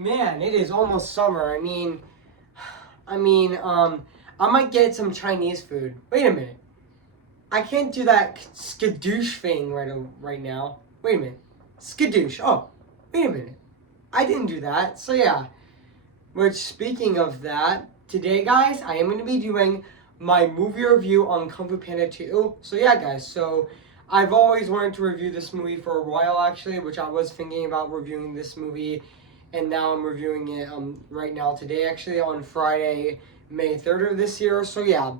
Man, it is almost summer. I might get some Chinese food. Wait a minute. I can't do that skadoosh thing right now. Wait a minute. Skadoosh. Oh, wait a minute. I didn't do that. So yeah. Which, speaking of that, today, guys, I am going to be doing my movie review on Kung Fu Panda 2. So yeah, guys. So I've always wanted to review this movie for a while, actually, which I was thinking about reviewing this movie, and now I'm reviewing it right now today, actually, on Friday, May 3rd of this year. So yeah.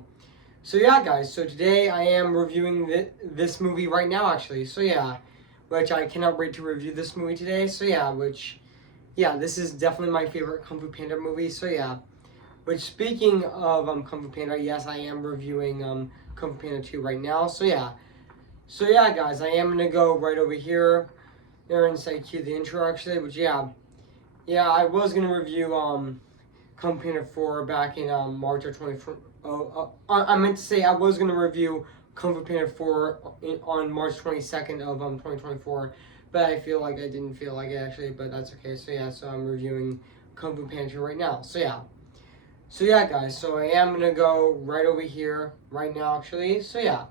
So yeah, guys. So today I am reviewing this movie right now, actually. So yeah, which I cannot wait to review this movie today. So yeah, this is definitely my favorite Kung Fu Panda movie. So yeah. Which, speaking of Kung Fu Panda, yes, I am reviewing Kung Fu Panda 2 right now. So yeah. So yeah, guys, I am gonna go right over here there and say cue the intro, actually. But yeah, I was gonna review Kung Fu Panda 4 back in March of 24. I meant to say I was gonna review Kung Fu Panda 4 on March 22nd of 2024, but I didn't feel like it, actually. But that's okay. So yeah, so I'm reviewing Kung Fu Panda 2 right now. So yeah. So yeah, guys. So I am gonna go right over here right now, actually. So yeah.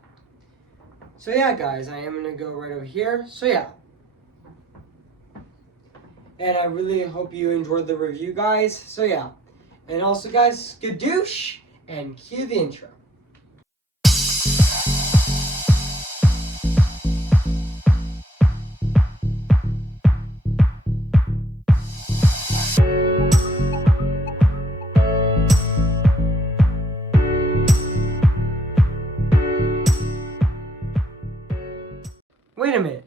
So yeah, guys, I am gonna go right over here. So yeah. And I really hope you enjoyed the review, guys. So yeah. And also, guys, skadoosh, and cue the intro. Wait a minute.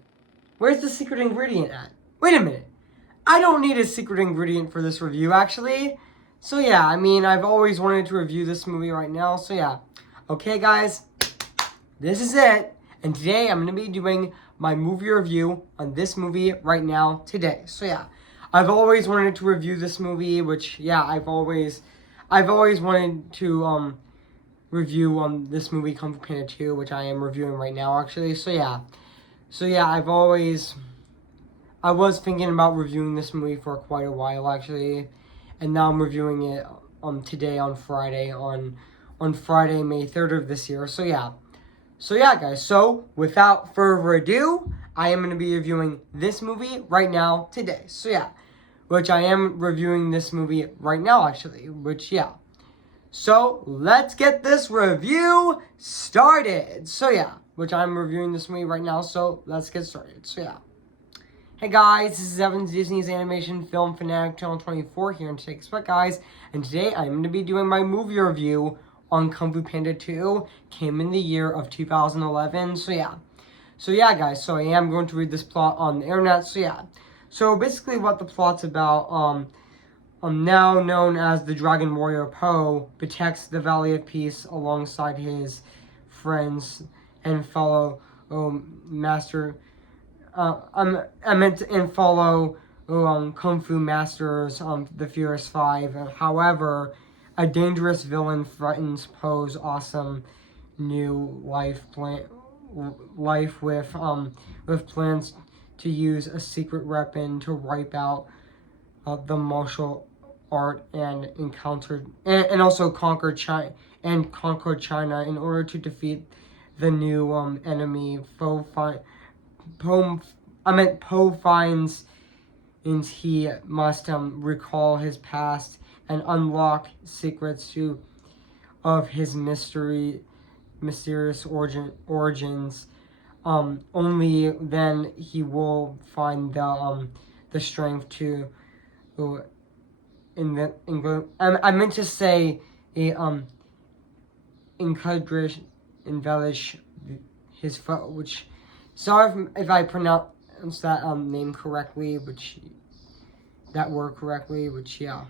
Where's the secret ingredient at? Wait a minute. I don't need a secret ingredient for this review, actually. So yeah, I've always wanted to review this movie right now. So yeah. Okay, guys. This is it. And today I'm going to be doing my movie review on this movie right now today. So yeah. I've always wanted to review this movie, which yeah, I've always wanted to review this movie Kung Fu Panda 2, which I am reviewing right now, actually. So yeah. So yeah, I was thinking about reviewing this movie for quite a while, actually, and now I'm reviewing it today on Friday, on Friday, May 3rd of this year. So yeah. So yeah, guys. So without further ado, I am going to be reviewing this movie right now today. So yeah, which I am reviewing this movie right now, actually, which yeah. So let's get this review started. So yeah, which I'm reviewing this movie right now. So let's get started. So yeah. Hey guys, this is Evan's Disney's Animation Film Fanatic Channel 24 here in Take Expect, guys. And today I'm going to be doing my movie review on Kung Fu Panda 2. Came in the year of 2011. So yeah. So yeah, guys. So I am going to read this plot on the internet. So yeah. So basically what the plot's about, now known as the Dragon Warrior Po, protects the Valley of Peace alongside his friends and fellow master. And follow Kung Fu masters, the Furious Five. However, a dangerous villain threatens Po's awesome new life with plans to use a secret weapon to wipe out the martial art and also conquer China in order to defeat the new enemy. Po finds he must recall his past and unlock secrets of his mysterious origins. Only then he will find the strength to I meant to say embellish his foe, which sorry if I pronounce that name correctly, that word correctly, which yeah.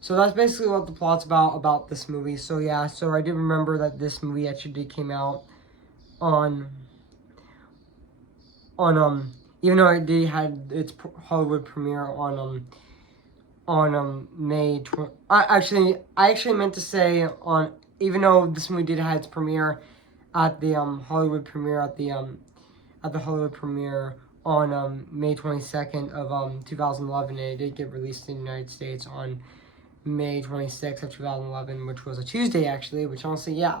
So that's basically what the plot's about this movie. So yeah, so I did remember that this movie actually came out on even though it did had its Hollywood premiere on May 20. I actually meant to say on, even though this movie did have its premiere at the Hollywood premiere at the Hollywood premiere on May 22nd of 2011, and it did get released in the United States on May 26th of 2011, which was a Tuesday actually, which honestly, yeah.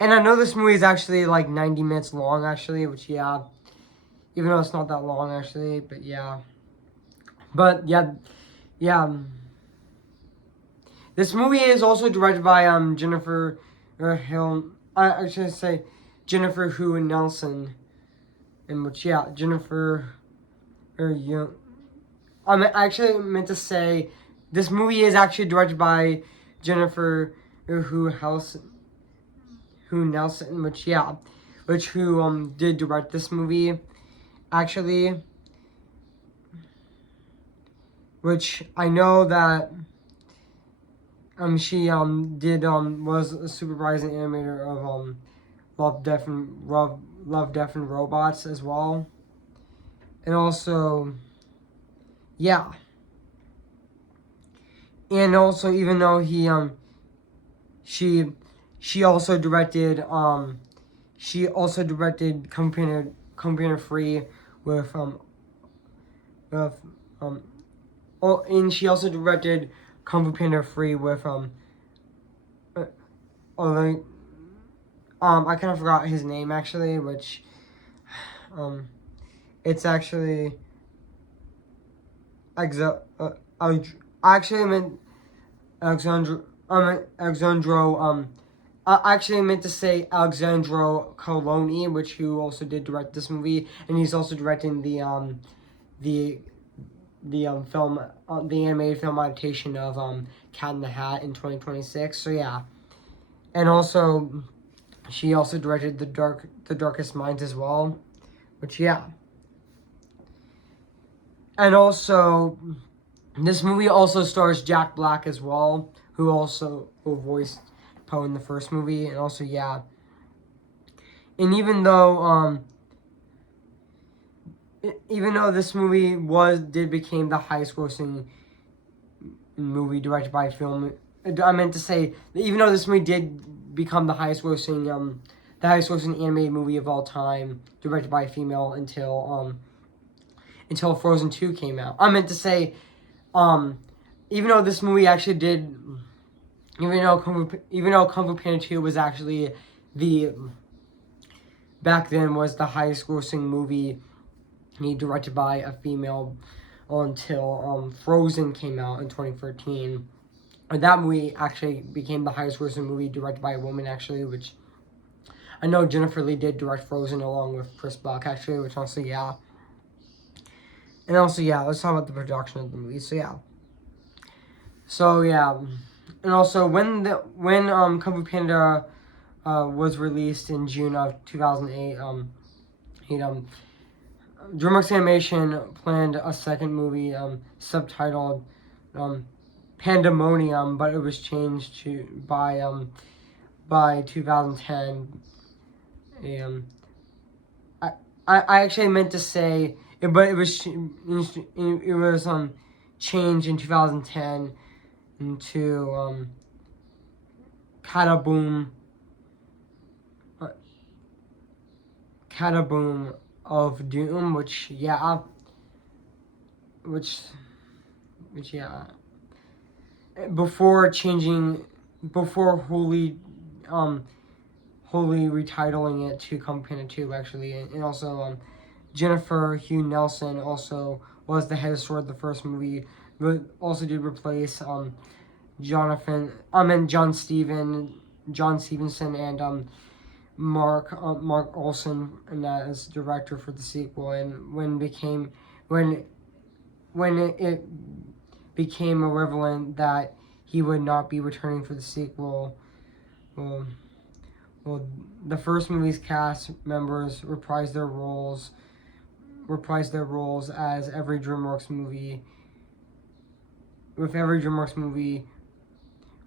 And I know this movie is actually like 90 minutes long actually, which yeah, even though it's not that long actually, but yeah. But yeah. This movie is also directed by Jennifer Hill. I should say Jennifer Hu and Nelson, in which yeah Jennifer. I actually meant to say this movie is actually directed by Jennifer Hu Nelson, which who did direct this movie actually, which I know that she did was a supervising animator of Love, Death and Robots as well, and also yeah, and also even though she also directed Computer Free with with and she also directed Kung Fu Panda Free with I kind of forgot his name actually, which it's actually I actually meant Alexandro I actually meant to say Alexandro Coloni, which who also did direct this movie, and he's also directing the film the animated film adaptation of Cat in the Hat in 2026. So yeah, and also she also directed the Darkest Minds as well, which yeah, and also this movie also stars Jack Black as well, who voiced Poe in the first movie, and also yeah, and even though this movie did became the highest grossing movie directed by a film, I meant to say that even though this movie did become the highest grossing animated movie of all time directed by a female until Frozen 2 came out. I meant to say even though this movie actually did even though Kung Fu Panda 2 was actually back then was the highest grossing movie directed by a female until Frozen came out in 2013. And that movie actually became the highest grossing movie directed by a woman actually, which I know Jennifer Lee did direct Frozen along with Chris Buck actually, which also yeah. And also yeah, let's talk about the production of the movie. So yeah. And also when Kung Fu Panda was released in June of 2008, DreamWorks Animation planned a second movie subtitled Pandemonium, but it was changed by 2010. I actually meant to say, but it was changed in 2010 into Cataboom of Doom, which yeah, before wholly retitling it to Kung Fu Panda 2 actually, and also Jennifer Hugh Nelson also was the head of sword of the first movie, but also did replace John Stevenson and Mark Olson and as director for the sequel, and when it became irrelevant that he would not be returning for the sequel, well, the first movie's cast members reprised their roles as every DreamWorks movie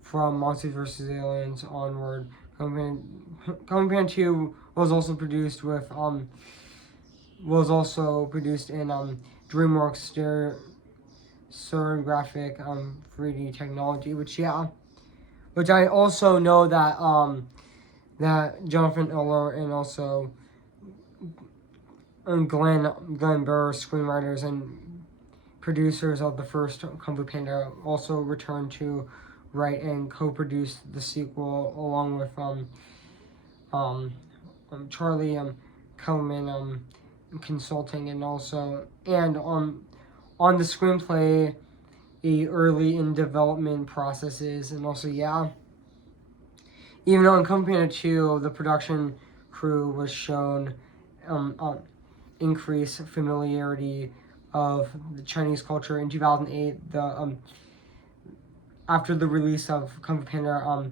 from Monsters vs. Aliens onward. Kung Fu Panda 2 was also produced in DreamWorks stereographic 3D technology, which I also know that Jonathan Eller and also Glenn Burr, screenwriters and producers of the first Kung Fu Panda, also returned to write and co-produce the sequel along with Charlie Kellerman consulting, and also on the screenplay early in development processes, and also even though in Kung Fu Panda 2 the production crew was shown increased familiarity of the Chinese culture in 2008, the after the release of Kung Fu Panda,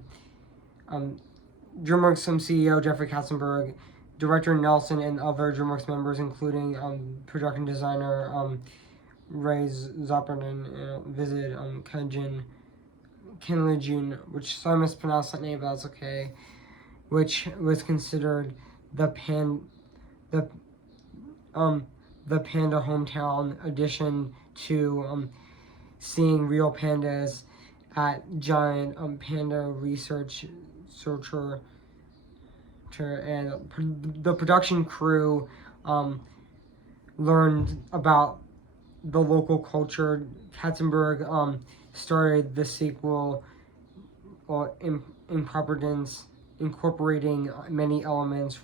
DreamWorks CEO Jeffrey Katzenberg, director Nelson, and other DreamWorks members, including production designer Ray Zopperman, visited Kinlijun, which so I mispronounced that name, but that's okay, which was considered the the panda hometown addition to seeing real pandas at giant panda research searcher, and the production crew learned about the local culture. Katzenberg started the sequel in Providence, incorporating many elements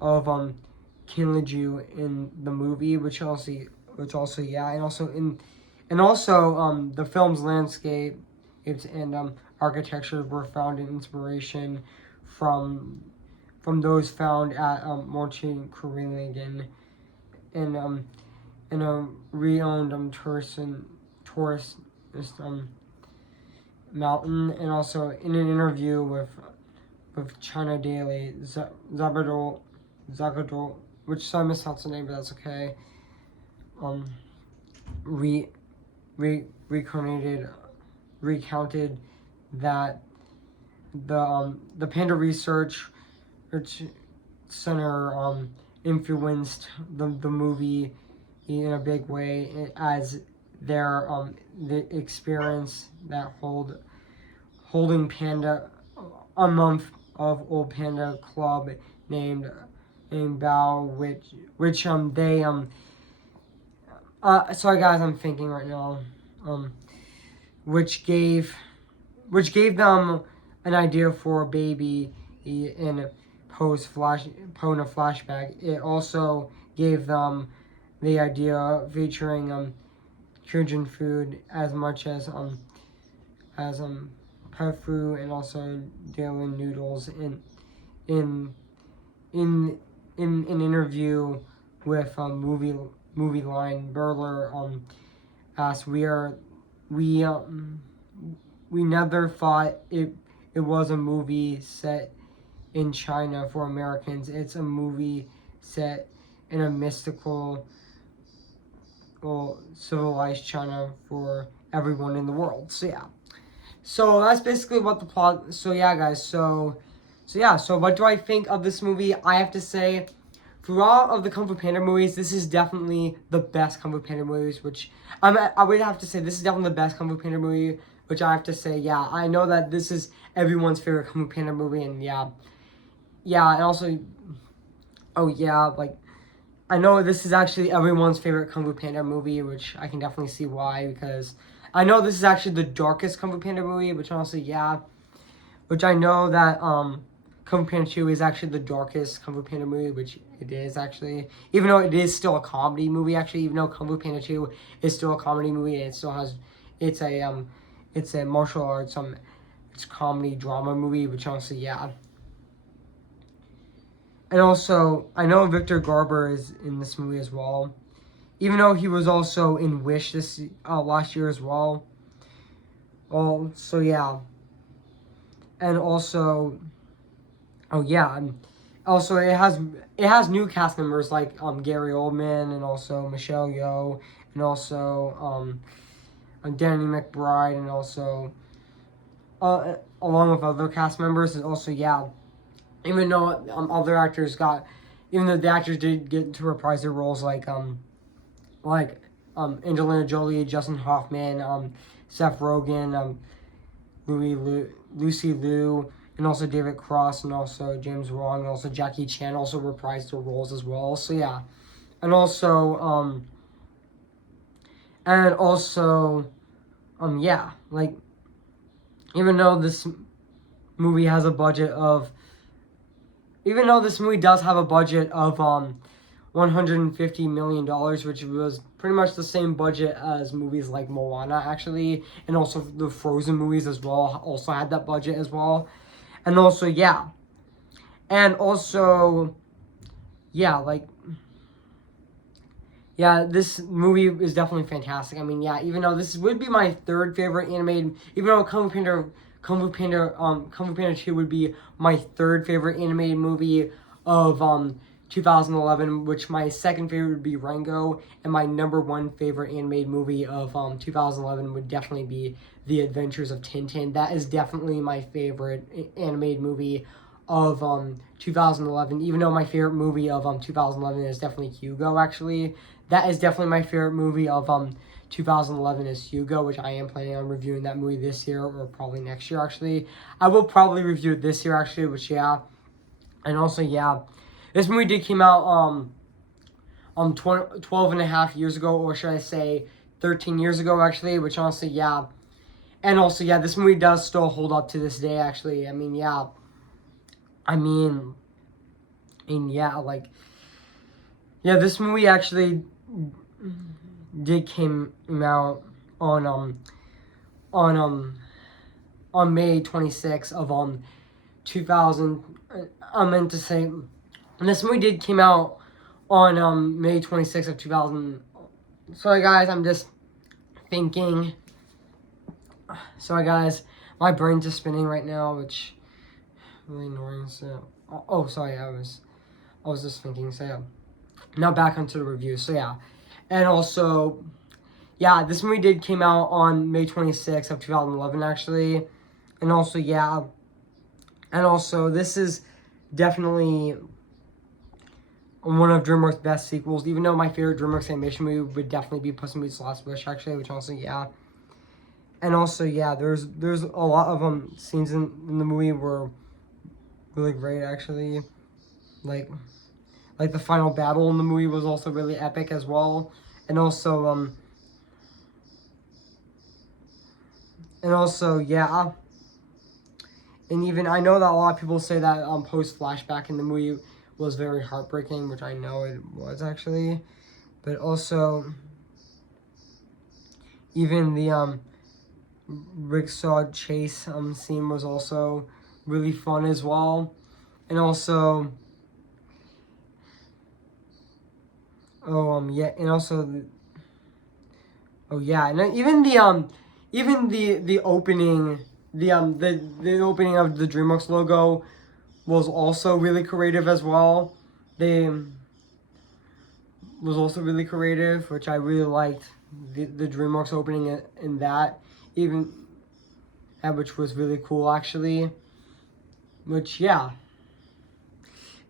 of Kinliju in the movie, which also the film's landscape and architecture were found in inspiration from those found at Morchin Kuriligan in a re-owned tourist mountain, and also in an interview with China Daily, Zagadol, which I mispronounced the name, but that's okay. Recounted that the Panda Research Center influenced the movie in a big way, as their the experience that holding Panda a month of old Panda Club named Bao, which they sorry guys, I'm thinking right now, which gave them an idea for a baby in a flashback. It also gave them the idea featuring Cajun food as much as pet food, and also daily noodles in an interview with movie line Burler asked, we never thought it was a movie set in China for Americans. It's a movie set in a mystical, civilized China for everyone in the world. So that's basically what the plot. So guys. So what do I think of this movie? I have to say, through all of the Kung Fu Panda movies, this is definitely the best Kung Fu Panda movies. Which I would have to say this is definitely the best Kung Fu Panda movie. Which I have to say, I know that this is everyone's favorite Kung Fu Panda movie, and and also, I know this is actually everyone's favorite Kung Fu Panda movie, which I can definitely see why, because I know this is actually the darkest Kung Fu Panda movie, which also, which I know that Kung Fu Panda 2 is actually the darkest Kung Fu Panda movie, which it is actually, even though it is still a comedy movie, actually, even though Kung Fu Panda 2 is still a comedy movie, and it still has, it's a martial arts, it's comedy drama movie, which also, And also, I know Victor Garber is in this movie as well, even though he was also in Wish this last year as well. And also, also it has new cast members like Gary Oldman, and also Michelle Yeoh, and also Danny McBride, and also along with other cast members, and also even though other actors even though the actors did get to reprise their roles, like Angelina Jolie, Justin Hoffman, Seth Rogen, Lucy Liu, and also David Cross, and also James Wong, and also Jackie Chan also reprised their roles as well. So yeah, and also and also yeah, like even though this movie has a budget of, even though this movie does have a budget of $150 million, which was pretty much the same budget as movies like Moana, actually, and also the Frozen movies as well, also had that budget as well. And also, yeah. And also, yeah, like, yeah, this movie is definitely fantastic. I mean, yeah, even though this would be my third favorite animated, even though Kung Fu Panda 2 would be my third favorite animated movie of 2011, which my second favorite would be Rango, and my number one favorite animated movie of 2011 would definitely be The Adventures of Tintin. That is definitely my favorite animated movie of 2011, even though my favorite movie of 2011 is definitely Hugo, actually. That is definitely my favorite movie of 2011 is Hugo, which I am planning on reviewing that movie this year or probably next year, actually. I will probably review it this year, actually, which, yeah. And also, yeah, this movie did came out 12 and a half years ago, or should I say 13 years ago, actually, which honestly, yeah. And also, yeah, this movie does still hold up to this day, actually. I mean, yeah. I mean, and yeah, like, yeah, this movie actually did came out on on May 26th of 2000. I meant to say, and this movie did came out on May 26th of 2000. Sorry guys, I'm just thinking. Sorry guys, my brain's just spinning right now, which really annoying. So sorry, I was just thinking. So yeah, now back onto the review. So yeah, and also, yeah, this movie did came out on May 26th of 2011, actually. And also, yeah, and also, this is definitely one of DreamWorks' best sequels, even though my favorite DreamWorks animation movie would definitely be Puss in Boots: The Last Wish, actually, which also, yeah. And also, yeah, there's a lot of scenes in the movie were really great, actually. Like the final battle in the movie was also really epic as well. And also, yeah. And even, I know that a lot of people say that post-flashback in the movie was very heartbreaking, which I know it was, actually. But also, even the Ricksaw chase scene was also really fun as well. And also, yeah, and also, yeah, and even the opening, the opening of the DreamWorks logo was also really creative as well. They was also really creative, which I really liked. The DreamWorks opening in that, even, which was really cool, actually. Which, yeah.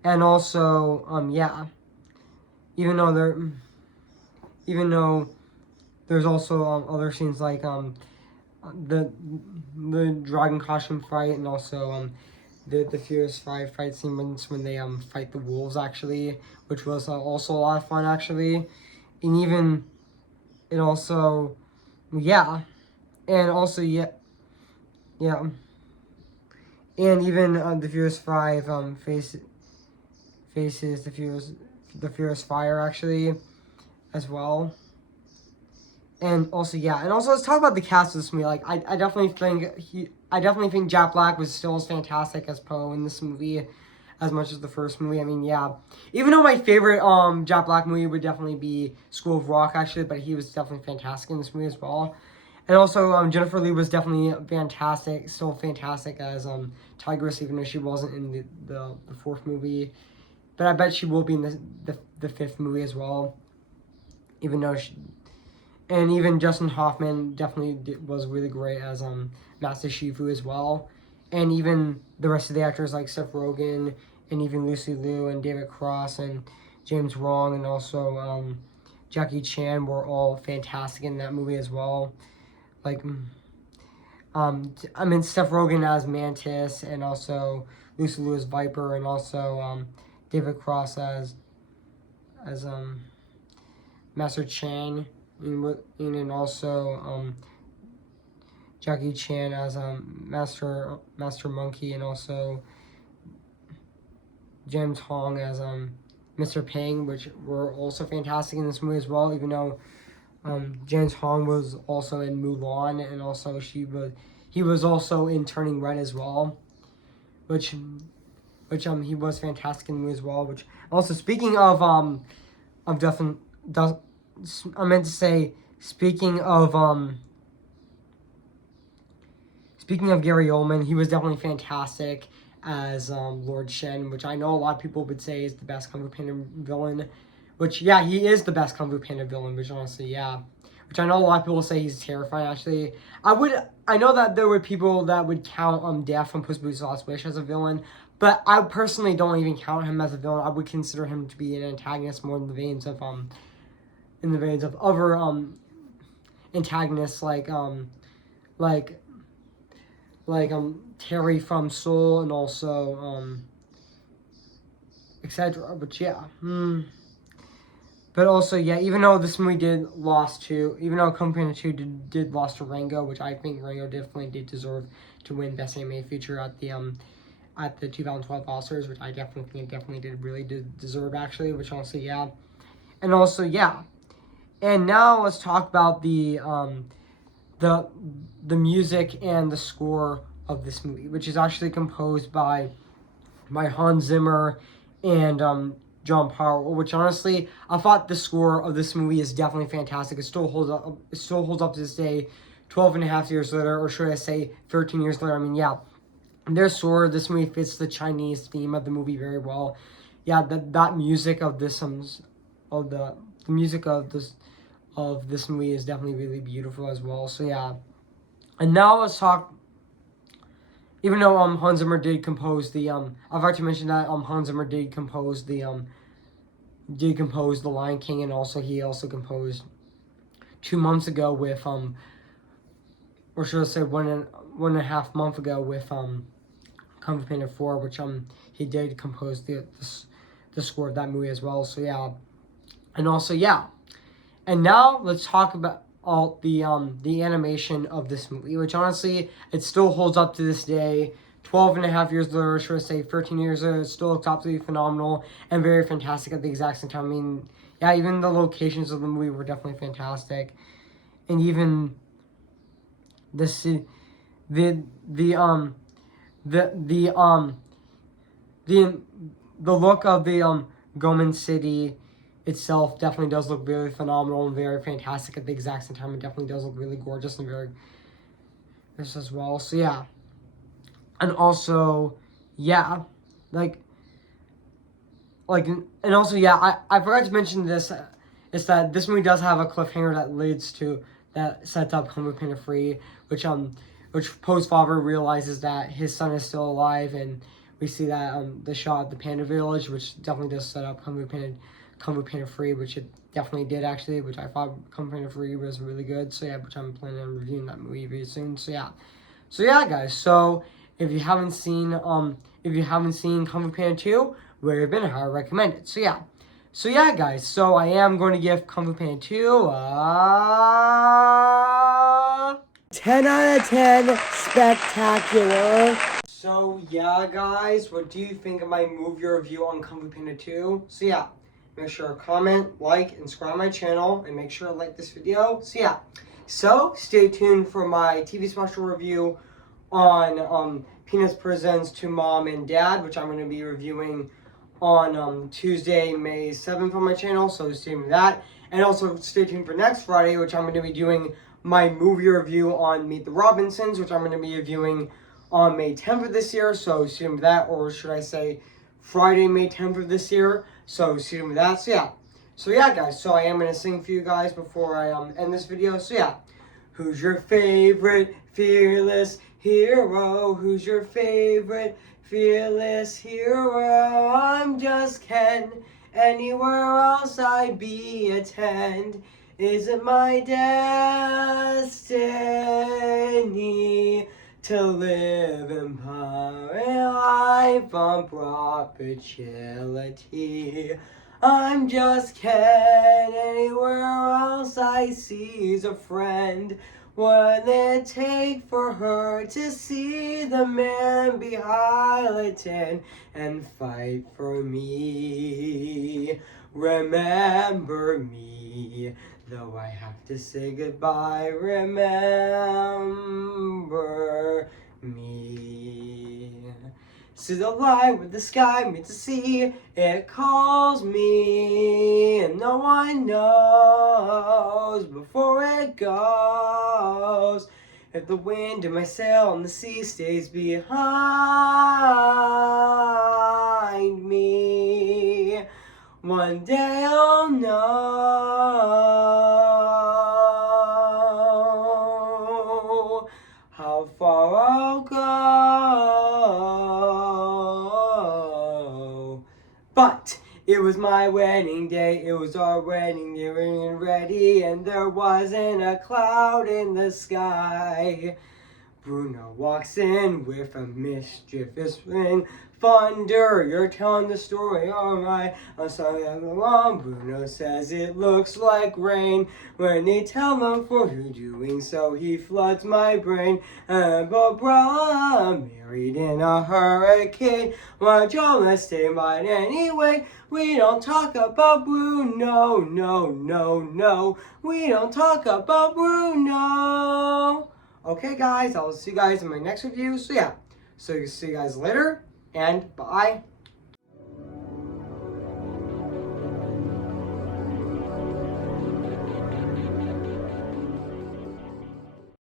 And also, yeah. Even though there's also other scenes like the dragon costume fight, and also the Furious Five fight scene when they fight the wolves, actually, which was also a lot of fun, actually. And even it also, yeah, and also, yeah, and even the Furious Five faces the Furious Fire, actually, as well. And also, yeah, and also let's talk about the cast of this movie. Like, I definitely think Jack Black was still as fantastic as Poe in this movie, as much as the first movie. I mean, yeah, even though my favorite Jack Black movie would definitely be School of Rock, actually, but he was definitely fantastic in this movie as well. And also, Jennifer Lee was definitely fantastic, still fantastic as Tigress, even though she wasn't in the fourth movie. But I bet she will be in the fifth movie as well, even though she. And even Justin Hoffman definitely was really great as Master Shifu as well. And even the rest of the actors like Seth Rogen and even Lucy Liu and David Cross and James Wong and also Jackie Chan were all fantastic in that movie as well. Like, Seth Rogen as Mantis, and also Lucy Liu as Viper, and also David Cross as Master Chan, and also Jackie Chan as Master Monkey, and also James Hong as Mr. Pang, which were also fantastic in this movie as well. Even though James Hong was also in Mulan, and also he was also in Turning Red as well, which he was fantastic in the movie as well. Which also, speaking of Dustin, I meant to say, speaking of Gary Oldman, he was definitely fantastic as Lord Shen, which I know a lot of people would say is the best Kung Fu Panda villain. Which, yeah, he is the best Kung Fu Panda villain, which honestly, yeah. Which I know a lot of people say he's terrifying, actually. I know that there were people that would count Death from Puss in Boots' Last Wish as a villain, but I personally don't even count him as a villain. I would consider him to be an antagonist more in the veins of other antagonists like Terry from Soul, and also etc. But yeah, but also, yeah, even though this movie did lost to, even though Kung Fu Panda 2 did lost to Rango, which I think Rango definitely did deserve to win Best Animated Feature at the 2012 Oscars, which I definitely did really deserve, actually. Which also, yeah, and also, yeah, and now let's talk about the music and the score of this movie, which is actually composed by Hans Zimmer and John Powell. Which honestly, I thought the score of this movie is definitely fantastic. It still holds up. It still holds up to this day, 12 and a half years later, or should I say 13 years later. I mean, yeah, their score, this movie fits the Chinese theme of the movie very well. Yeah, that music of this of the music of this movie is definitely really beautiful as well. So yeah, and now let's talk. Even though Hans Zimmer did compose the I've already mentioned that Hans Zimmer did compose the Lion King, and also he also composed 2 months ago with or should I say one and a half month ago with Kung Fu Panda 4, which he did compose the score of that movie as well. So yeah, and also, yeah, and now let's talk about all the animation of this movie, which honestly, it still holds up to this day. 12 and a half years later, should I say 13 years later, it still looks absolutely phenomenal and very fantastic at the exact same time. I mean, yeah, even the locations of the movie were definitely fantastic, and even the look of the Gomen City itself definitely does look very phenomenal and very fantastic at the exact same time. It definitely does look really gorgeous and very this as well. So yeah, and also, yeah, like and also, yeah, I forgot to mention this. Is that this movie does have a cliffhanger that sets up Kung Fu Panda 3, which Poe's father realizes that his son is still alive, and we see that the shot of the Panda Village, which definitely does set up Kung Fu Panda 3, which it definitely did, actually, which I thought Kung Fu Panda 3 was really good. So yeah, which I'm planning on reviewing that movie very soon. So yeah, guys. So if you haven't seen Kung Fu Panda 2, where you've been, I highly recommend it. So yeah, guys. So I am going to give Kung Fu Panda 2 10 out of 10 spectacular. So yeah, guys, what do you think of my movie review on Kung Fu Panda 2? So yeah, make sure to comment, like, and subscribe my channel, and make sure to like this video. So yeah, stay tuned for my TV special review on Peanuts Presents To Mom and Dad, which I'm going to be reviewing on Tuesday, May 7th on my channel, so stay tuned for that. And also stay tuned for next Friday, which I'm going to be doing my movie review on Meet the Robinsons, which I'm going to be reviewing on May 10th of this year, so stay tuned for that, or should I say Friday, May 10th of this year, so stay tuned for that. So yeah, guys, so I am going to sing for you guys before I end this video. So yeah, who's your favorite fearless hero? Who's your favorite fearless hero? I'm just Ken. Anywhere else I'd be a 10. Is it my destiny to live in pirate life on perpetuity. I'm just kidding, anywhere else I see is a friend. What'd it take for her to see the man behind the tin and fight for me? Remember me, though I have to say goodbye. Remember me. See the light with the sky meets the sea, it calls me, and no one knows before it goes. If the wind in my sail on the sea stays behind me, one day I'll know how far I'll go. But it was my wedding day, it was our wedding day, ring and ready, and there wasn't a cloud in the sky. Bruno walks in with a mischievous grin. Thunder, you're telling the story, alright. I'm sorry I'm wrong. Bruno says it looks like rain. When they tell him for who doing so, he floods my brain. And Barbara married in a hurricane. Why y'all let's stay right anyway? We don't talk about Bruno, no, no, no. We don't talk about Bruno. Okay, guys, I'll see you guys in my next review. So, yeah. So, see you guys later, and bye.